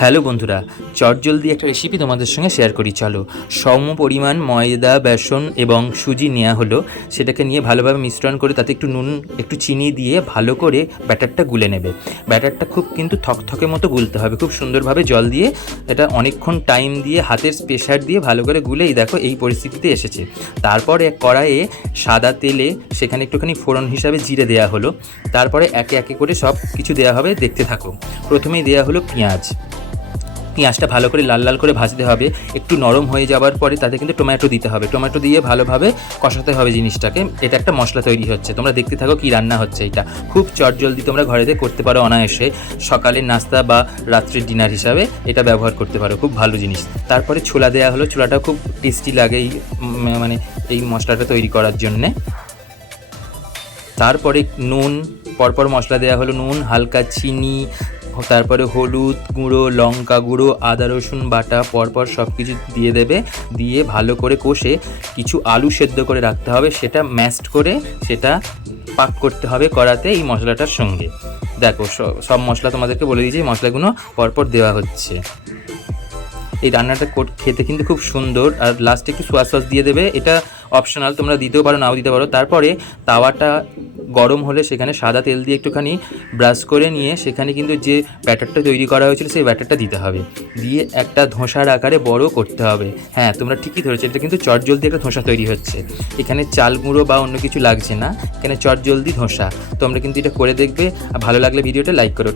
Hello বন্ধুরা, চটজলদি একটা রেসিপি তোমাদের সঙ্গে শেয়ার করি। চলো, সম পরিমাণ ময়দা, বেসন এবং সুজি নেওয়া হলো। সেটাকে নিয়ে ভালোভাবে মিশ্রণ করে তাতে একটু নুন, একটু চিনি দিয়ে ভালো করে ব্যাটারটা গুলে নেবে। ব্যাটারটা খুব কিন্তু থকথকে মতো গুলতে হবে, খুব সুন্দরভাবে জল দিয়ে এটা অনেকক্ষণ টাইম দিয়ে হাতের প্রেশার দিয়ে ভালো করে গুলেই দেখো এই পরিস্থিতিতে এসেছে। তারপরে এক কড়াইয়ে সাদা তেলে সেখানে একটুখানি ফোড়ন হিসাবে জিরে দেওয়া হলো। তারপরে একে একে করে সব কিছু দেওয়া হবে, দেখতে থাকো। প্রথমেই দেওয়া হলো পেঁয়াজটা ভালো করে লাল লাল করে ভাজতে হবে। একটু নরম হয়ে যাওয়ার পরে তাতে কিন্তু টমেটো দিতে হবে। টমেটো দিয়ে ভালোভাবে কষাতে হবে জিনিসটাকে। এটা একটা মশলা তৈরি হচ্ছে, তোমরা দেখতে থাকো কী রান্না হচ্ছে। এটা খুব চটজলদি তোমরা ঘরেতে করতে পারো অনায়াসে। সকালের নাস্তা বা রাত্রির ডিনার হিসাবে এটা ব্যবহার করতে পারো, খুব ভালো জিনিস। তারপরে ছোলা দেওয়া হলো, ছোলাটা খুব টেস্টি লাগে মানে এই মশলাটা তৈরি করার জন্যে। তারপরে নুন, পরপর মশলা দেওয়া হলো, নুন, হালকা চিনি, তারপরে হলুদ গুঁড়ো, লঙ্কা গুঁড়ো, আদা রসুন বাটা পরপর সব কিছু দিয়ে দেবে। দিয়ে ভালো করে কষে কিছু আলু সেদ্ধ করে রাখতে হবে, সেটা ম্যাশড করে সেটা পাক করতে হবে কড়াতে এই মশলাটার সঙ্গে। দেখো সব মশলা তোমাদেরকে বলে দিয়েছি, মশলাগুলো পরপর দেওয়া হচ্ছে। এই রান্নাটা খেতে কিন্তু খুব সুন্দর। আর লাস্টে একটু সোয়া সস দিয়ে দেবে, এটা অপশনাল, তোমরা দিতেও পারো নাও দিতে পারো। তারপরে তাওয়াটা গরম হলে সেখানে সাদা তেল দিয়ে একটুখানি ব্রাশ করে নিয়ে সেখানে কিন্তু যে ব্যাটারটা তৈরি করা হয়েছিল সেই ব্যাটারটা দিতে হবে। দিয়ে একটা ধোসার আকারে বড় করতে হবে। হ্যাঁ, তোমরা ঠিকই ধরেছো, এটা কিন্তু চটজলদি একটা ধোসা তৈরি হচ্ছে। এখানে চাল গুঁড়ো বা অন্য কিছু লাগছে না, এখানে চটজলদি ধোসা। তোমরা কিন্তু এটা করে দেখবে, আর ভালো লাগলে ভিডিওটা লাইক করো।